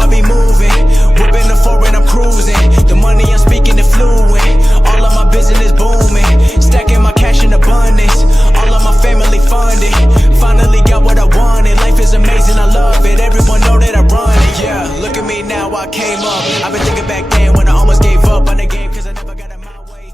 I be moving. Whipping the foreign, I'm cruising. The money I'm speaking is fluent. All of my business booming. Stacking my cash in abundance. All of my family funded. Finally got what I wanted. Life is amazing, I love it. Everyone know that I run it. Yeah, look at me now, I came up. I've been thinking back then when I almost gave up on the game, cause I never got in my way.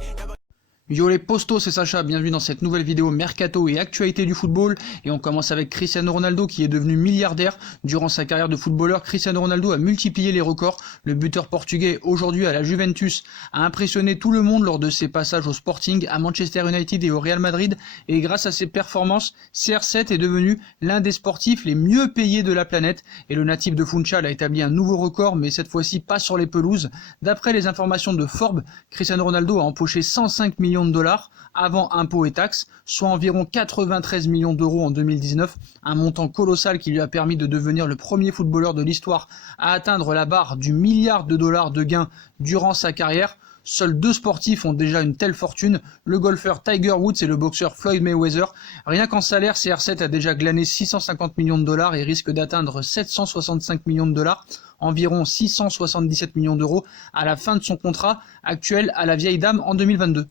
Yo les postos, c'est Sacha, bienvenue dans cette nouvelle vidéo Mercato et actualité du football. Et on commence avec Cristiano Ronaldo qui est devenu milliardaire. Durant sa carrière de footballeur, Cristiano Ronaldo a multiplié les records. Le buteur portugais, aujourd'hui à la Juventus, a impressionné tout le monde lors de ses passages au Sporting, à Manchester United et au Real Madrid. Et grâce à ses performances, CR7 est devenu l'un des sportifs les mieux payés de la planète. Et le natif de Funchal a établi un nouveau record, mais cette fois-ci pas sur les pelouses. D'après les informations de Forbes, Cristiano Ronaldo a empoché 105 millions de dollars avant impôts et taxes, soit environ 93 millions d'euros en 2019, un montant colossal qui lui a permis de devenir le premier footballeur de l'histoire à atteindre la barre du milliard de dollars de gains durant sa carrière. Seuls deux sportifs ont déjà une telle fortune, le golfeur Tiger Woods et le boxeur Floyd Mayweather. Rien qu'en salaire, CR7 a déjà glané 650 millions de dollars et risque d'atteindre 765 millions de dollars, environ 677 millions d'euros à la fin de son contrat actuel à la vieille dame en 2022.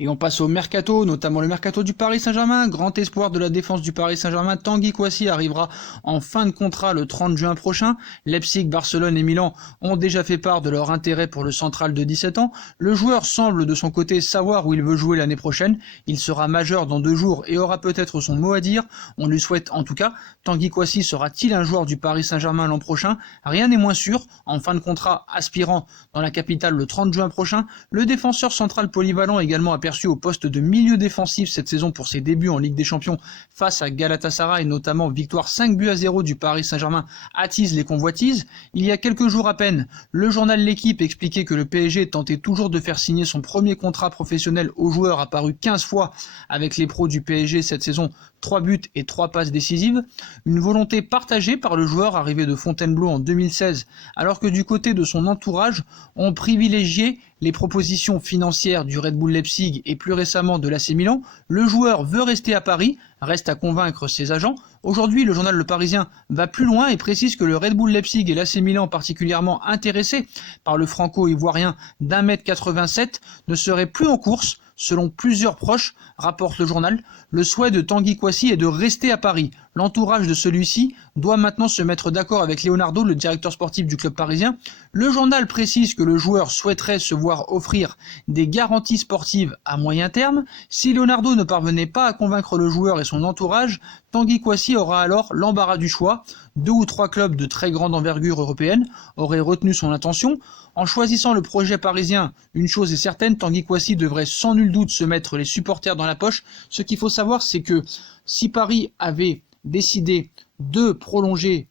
Et on passe au mercato, notamment le mercato du Paris Saint-Germain. Grand espoir de la défense du Paris Saint-Germain, Tanguy Kouassi arrivera en fin de contrat le 30 juin prochain. Leipzig, Barcelone et Milan ont déjà fait part de leur intérêt pour le central de 17 ans. Le joueur semble de son côté savoir où il veut jouer l'année prochaine. Il sera majeur dans 2 jours et aura peut-être son mot à dire. On lui souhaite en tout cas. Tanguy Kouassi sera-t-il un joueur du Paris Saint-Germain l'an prochain? Rien n'est moins sûr. En fin de contrat aspirant dans la capitale le 30 juin prochain, le défenseur central polyvalent également aperçu au poste de milieu défensif cette saison pour ses débuts en Ligue des Champions face à Galatasaray, notamment victoire 5-0 du Paris Saint-Germain attise les convoitises. Il y a quelques jours à peine, le journal L'Équipe expliquait que le PSG tentait toujours de faire signer son premier contrat professionnel au joueur apparu 15 fois avec les pros du PSG cette saison, 3 buts et 3 passes décisives. Une volonté partagée par le joueur arrivé de Fontainebleau en 2016, alors que du côté de son entourage, on privilégiait les propositions financières du Red Bull Leipzig et plus récemment de l'AC Milan. Le joueur veut rester à Paris, reste à convaincre ses agents. Aujourd'hui, le journal Le Parisien va plus loin et précise que le Red Bull Leipzig et l'AC Milan, particulièrement intéressés par le franco-ivoirien d'1m87, ne seraient plus en course. Selon plusieurs proches, rapporte le journal, le souhait de Tanguy Kouassi est de rester à Paris. L'entourage de celui-ci doit maintenant se mettre d'accord avec Leonardo, le directeur sportif du club parisien. Le journal précise que le joueur souhaiterait se voir offrir des garanties sportives à moyen terme. Si Leonardo ne parvenait pas à convaincre le joueur et son entourage, Tanguy Kouassi aura alors l'embarras du choix. 2 ou 3 clubs de très grande envergure européenne auraient retenu son intention. En choisissant le projet parisien, une chose est certaine, Tanguy Kouassi devrait sans nul doute se mettre les supporters dans la poche. Ce qu'il faut savoir, c'est que si Paris avait décidé de prolonger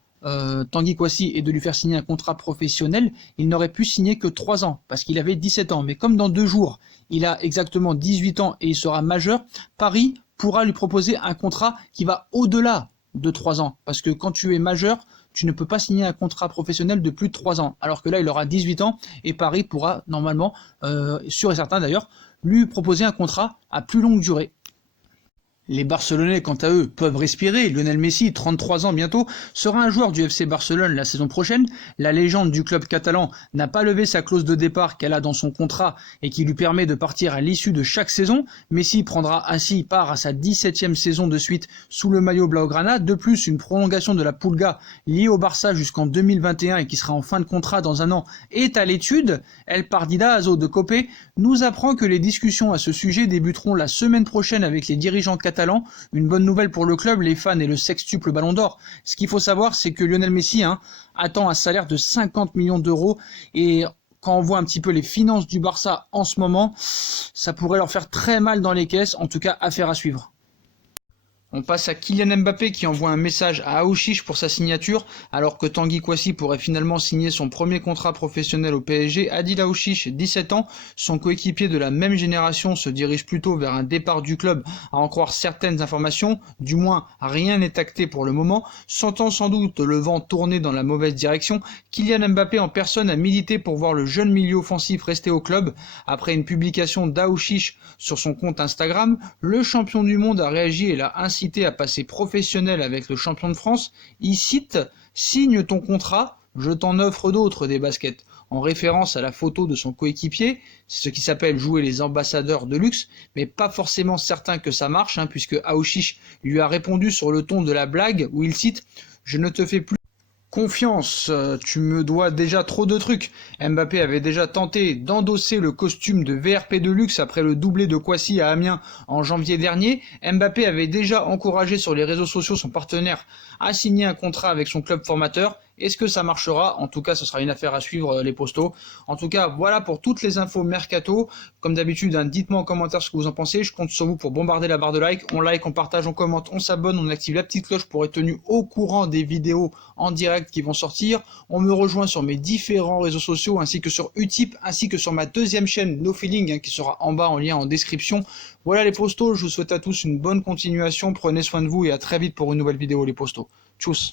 Tanguy Kouassi et de lui faire signer un contrat professionnel, il n'aurait pu signer que 3 ans, parce qu'il avait 17 ans. Mais comme dans 2 jours, il a exactement 18 ans et il sera majeur, Paris pourra lui proposer un contrat qui va au-delà de 3 ans. Parce que quand tu es majeur, tu ne peux pas signer un contrat professionnel de plus de 3 ans. Alors que là, il aura 18 ans et Paris pourra normalement, sûr et certain d'ailleurs, lui proposer un contrat à plus longue durée. Les Barcelonais, quant à eux, peuvent respirer. Lionel Messi, 33 ans bientôt, sera un joueur du FC Barcelone la saison prochaine. La légende du club catalan n'a pas levé sa clause de départ qu'elle a dans son contrat et qui lui permet de partir à l'issue de chaque saison. Messi prendra ainsi part à sa 17e saison de suite sous le maillot blaugrana. De plus, une prolongation de la Pulga liée au Barça jusqu'en 2021 et qui sera en fin de contrat dans un an est à l'étude. El Partidazo de Cope nous apprend que les discussions à ce sujet débuteront la semaine prochaine avec les dirigeants catalans. Une bonne nouvelle pour le club, les fans et le sextuple Ballon d'Or. Ce qu'il faut savoir, c'est que Lionel Messi attend un salaire de 50 millions d'euros et quand on voit un petit peu les finances du Barça en ce moment, ça pourrait leur faire très mal dans les caisses, en tout cas affaire à suivre. On passe à Kylian Mbappé qui envoie un message à Aouchiche pour sa signature, alors que Tanguy Kouassi pourrait finalement signer son premier contrat professionnel au PSG. Adil Aouchiche, 17 ans, son coéquipier de la même génération, se dirige plutôt vers un départ du club, à en croire certaines informations, du moins rien n'est acté pour le moment. Sentant sans doute le vent tourner dans la mauvaise direction, Kylian Mbappé en personne a milité pour voir le jeune milieu offensif rester au club. Après une publication d'Aouchiche sur son compte Instagram, le champion du monde a réagi et l'a incité à passer professionnel avec le champion de France. Il cite « Signe ton contrat, je t'en offre d'autres des baskets, en référence à la photo de son coéquipier. C'est ce qui s'appelle jouer les ambassadeurs de luxe, mais pas forcément certain que ça marche, puisque Aouchiche lui a répondu sur le ton de la blague où il cite « Je ne te fais plus confiance, tu me dois déjà trop de trucs ». Mbappé avait déjà tenté d'endosser le costume de VRP de luxe après le doublé de Kouassi à Amiens en janvier dernier. Mbappé avait déjà encouragé sur les réseaux sociaux son partenaire à signer un contrat avec son club formateur. Est-ce que ça marchera? En tout cas, ce sera une affaire à suivre, les postos. En tout cas, voilà pour toutes les infos mercato. Comme d'habitude, dites-moi en commentaire ce que vous en pensez. Je compte sur vous pour bombarder la barre de like. On like, on partage, on commente, on s'abonne, on active la petite cloche pour être tenu au courant des vidéos en direct qui vont sortir. On me rejoint sur mes différents réseaux sociaux ainsi que sur Utip, ainsi que sur ma deuxième chaîne No Feeling qui sera en bas en lien en description. Voilà les postos, je vous souhaite à tous une bonne continuation. Prenez soin de vous et à très vite pour une nouvelle vidéo les postos. Tchuss.